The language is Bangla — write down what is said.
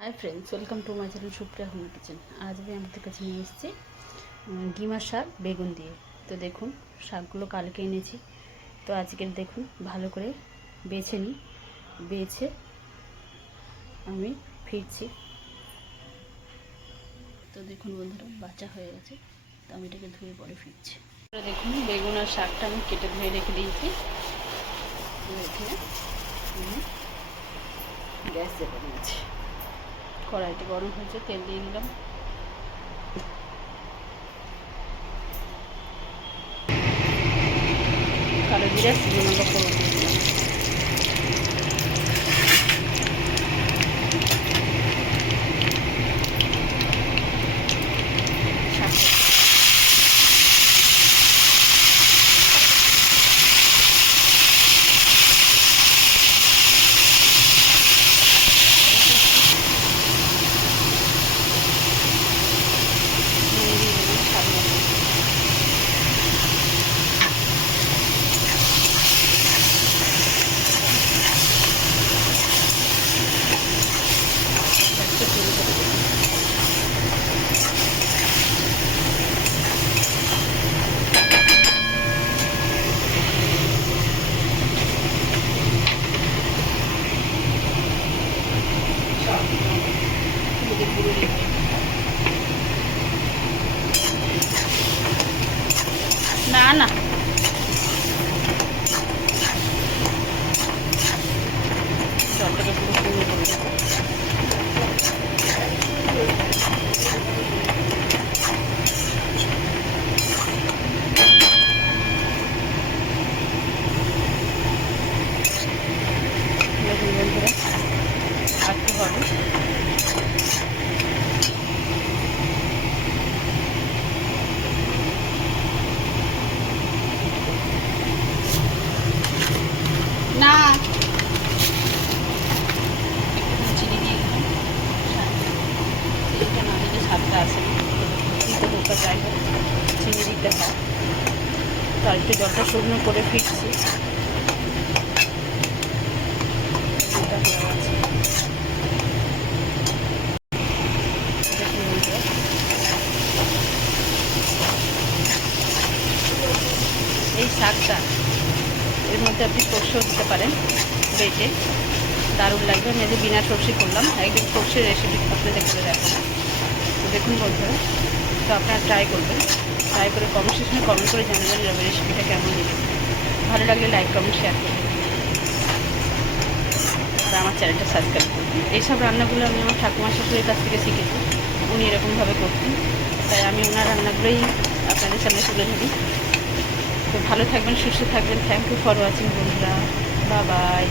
Hi friends, welcome to my channel Supriya Home Kitchen. आज আমি আমাদের কাছে নিয়ে এসেছি গিমার শাক বেগুন দিয়ে। তো দেখুন, শাকগুলো কালকে এনেছি। তো আজকে দেখুন ভালো করে বেছে নিই, বেছে আমি ফিরছি। তো দেখুন বন্ধুরা, বাঁচা হয়ে গেছে। তো আমি এটাকে ধুয়ে পরে ফিরছি। দেখুন বেগুন আর শাকটা আমি কেটে ধুয়ে রেখে দিয়েছি। রেখে আমি গ্যাস জ্বেলে নিয়েছি। কড়াইতে গরম হয়েছে, তেল দিয়ে দিলাম। কালো জিরা, চিনি লঙ্কা ফোড়ন দিয়ে দিলাম। না না, জলটাকে পুরো পুরো করে দেবো। দেখুন বন্ধুরা, আর কি হবে। না, চিনি দিয়ে দিলাম। চিনিটা না দিলে স্বাদটা আসে না। দিতে হোক বা যাই হোক, চিনি দিতে হয়। তো আর একটু জলটা শুকনো করে ফিরছি। এই শাকটা, এর মধ্যে আপনি সর্ষেও দিতে পারেন বেটে, দারুণ লাগবে। আমি আজকে বিনা সর্ষে করলাম, একদিন সর্ষের রেসিপি আপনাদের করে দেখাবো। তো দেখুন বন্ধুরা, তো আপনারা ট্রাই করবেন। ট্রাই করে কমেন্ট সেকশনে কমেন্ট করে জানাবেন রেসিপিটা কেমন লেগেছে। ভালো লাগলে লাইক কমেন্ট শেয়ার করবেন আর আমার চ্যানেলটা সাবস্ক্রাইব করবেন। এইসব রান্নাগুলো আমি আমার ঠাকুমা শাশুড়ির কাছ থেকে শিখেছি। উনি এরকমভাবে করতেন, তাই আমি ওনার রান্নাগুলোই আপনাদের সামনে তুলে ধরি। তো ভালো থাকবেন, সুস্থ থাকবেন। থ্যাংক ইউ ফর ওয়াচিং বন্ধুরা। Bye bye.